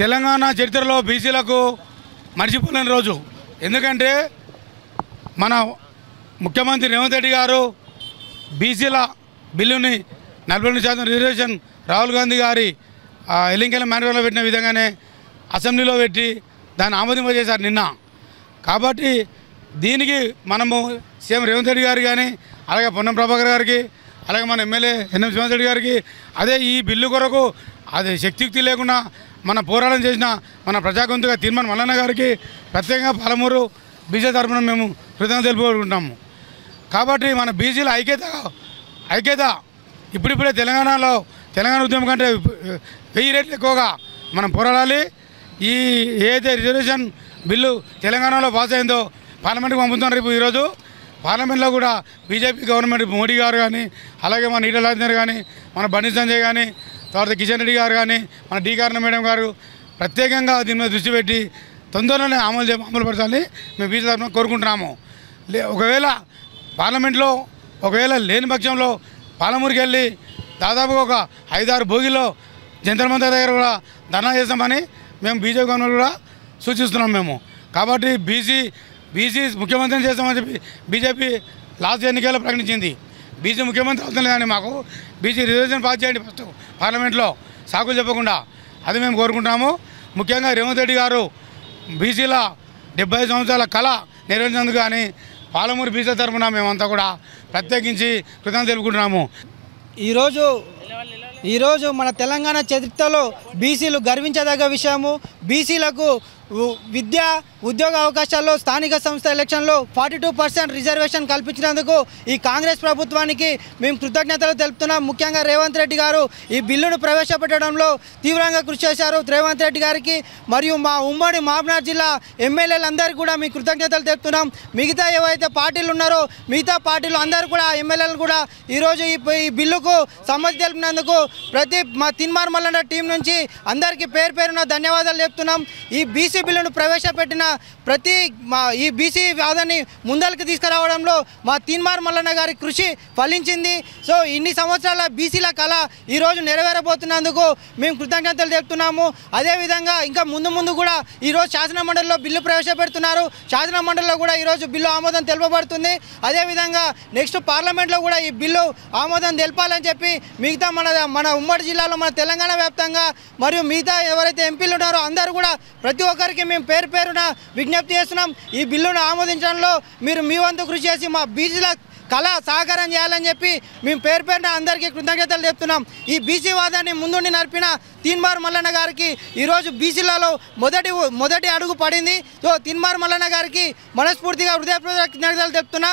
తెలంగాణ చరిత్రలో బీసీలకు మర్చిపోలేని రోజు. ఎందుకంటే మన ముఖ్యమంత్రి రేవంత్ రెడ్డి గారు బీసీల బిల్లుని 42% రిజర్వేషన్ రాహుల్ గాంధీ గారి ఎన్నికల మేనిఫెస్టోలో పెట్టిన విధంగానే అసెంబ్లీలో పెట్టి దాన్ని ఆమోదింపజేశారు నిన్న. కాబట్టి దీనికి మనము సీఎం రేవంత్ రెడ్డి గారు కానీ, అలాగే పొన్నం ప్రభాకర్ గారికి, అలాగే మన ఎమ్మెల్యే ఎన్ఎం శ్రీనివాస్ రెడ్డి గారికి, అదే ఈ బిల్లు కొరకు అది శక్తియుక్తి లేకుండా మన పోరాటం చేసిన మన ప్రజాగొంతుగా తీర్మాన్ మల్లన్న గారికి ప్రత్యేకంగా పాలమూరు బీసీ తరఫున మేము కృతజ్ఞతలు తెలుపుకుంటున్నాము. కాబట్టి మన బీసీల ఐక్యత ఇప్పుడిప్పుడే తెలంగాణ ఉద్యమం కంటే 1000 రెట్లు ఎక్కువగా మనం పోరాడాలి. ఈ ఏదైతే రిజర్వేషన్ బిల్లు తెలంగాణలో పాస్ అయిందో పార్లమెంట్కి పంపుతున్నారు. రేపు ఈరోజు పార్లమెంట్లో కూడా బీజేపీ గవర్నమెంట్ మోడీ గారు కానీ, అలాగే మన ఈటల రాజేందర్ కానీ, మన బండి సంజయ్ కానీ, తర్వాత కిషన్ రెడ్డి గారు కానీ, మన డి కారణ మేడం గారు ప్రత్యేకంగా దీని మీద దృష్టి పెట్టి తొందరలోనే అమలుపరచాలని మేము బీజేపీ తరఫున కోరుకుంటున్నాము. ఒకవేళ పార్లమెంట్లో లేని పక్షంలో పాలమూరుకి వెళ్ళి దాదాపుగా ఒక 5-6 భోగిలో జంతర్ మంతర్ దగ్గర కూడా ధర్నా చేస్తామని మేము బీజేపీ గవర్నమెంట్ కూడా సూచిస్తున్నాం మేము. కాబట్టి బీసీ ముఖ్యమంత్రిని చేస్తామని చెప్పి బీజేపీ లాస్ట్ ఎన్నికల్లో ప్రకటించింది. బీసీ ముఖ్యమంత్రి అవసరం లేదని మాకు బీసీ రిజర్వేషన్ పాస్ చేయండి ఫస్ట్ పార్లమెంట్లో, సాకులు చెప్పకుండా. అది మేము కోరుకుంటున్నాము. ముఖ్యంగా రేవంత్ రెడ్డి గారు బీసీల 75 సంవత్సరాల కళ నెరవేర్చినందుకు కానీ పాలమూరు బీసీ తరఫున మేమంతా కూడా ప్రత్యేకించి కృతజ్ఞతలు తెలుపుకుంటున్నాము. ఈరోజు మన తెలంగాణ చరిత్రలో బీసీలు గర్వించదగ్గ విషయము. బీసీలకు విద్య ఉద్యోగ అవకాశాల్లో స్థానిక సంస్థ ఎలక్షన్లో 42% రిజర్వేషన్ కల్పించినందుకు ఈ కాంగ్రెస్ ప్రభుత్వానికి మేము కృతజ్ఞతలు తెలుపుతున్నాం. ముఖ్యంగా రేవంత్ రెడ్డి గారు ఈ బిల్లును ప్రవేశపెట్టడంలో తీవ్రంగా కృషి చేశారు. రేవంత్ రెడ్డి గారికి మరియు మా ఉమ్మడి మహబూబ్నగర్ జిల్లా ఎమ్మెల్యేలందరికీ కూడా మీ కృతజ్ఞతలు తెలుపుతున్నాం. మిగతా ఏవైతే పార్టీలు ఉన్నారో మిగతా పార్టీలు అందరూ కూడా ఎమ్మెల్యేలు కూడా ఈరోజు ఈ బిల్లుకు సమ్మతి తెలిపినందుకు మా తిన్మార్ మల్లన్న టీం నుంచి అందరికీ పేరున ధన్యవాదాలు చెప్తున్నాం. ఈ బీసీ బిల్లును ప్రవేశపెట్టిన ఈ బీసీ వాదాన్ని ముందరికి తీసుకురావడంలో మా తీన్మార్ మల్లన్న గారి కృషి ఫలించింది. సో ఇన్ని సంవత్సరాల బీసీల కళ ఈరోజు నెరవేరబోతున్నందుకు మేము కృతజ్ఞతలు తెలుపుతున్నాము. అదేవిధంగా ఇంకా ముందు కూడా ఈరోజు శాసన మండలిలో బిల్లు ప్రవేశపెడుతున్నారు. శాసన మండలిలో కూడా ఈరోజు బిల్లు ఆమోదం తెలుపబడుతుంది. అదేవిధంగా నెక్స్ట్ పార్లమెంట్లో కూడా ఈ బిల్లు ఆమోదం తెలపాలని చెప్పి మిగతా మన ఉమ్మడి జిల్లాలో మన తెలంగాణ వ్యాప్తంగా మరియు మిగతా ఎవరైతే ఎంపీలు ఉన్నారో అందరూ కూడా ప్రతి ఒక్కరికి మేము పేరున విజ్ఞప్తి చేస్తున్నాం. ఈ బిల్లును ఆమోదించడంలో మీరు మీ వంతు కృషి చేసి మా బీసీల కళ సహకారం చేయాలని చెప్పి మేము పేరున అందరికీ కృతజ్ఞతలు చెప్తున్నాం. ఈ బీసీ వాదాన్ని ముందుండి నడిపిన తీన్మార్ మల్లన్న గారికి ఈరోజు బీసీలలో మొదటి అడుగు పడింది. సో తీన్మార్ మల్లన్న గారికి మనస్ఫూర్తిగా హృదయపూర్వక కృతజ్ఞతలు చెప్తున్నా.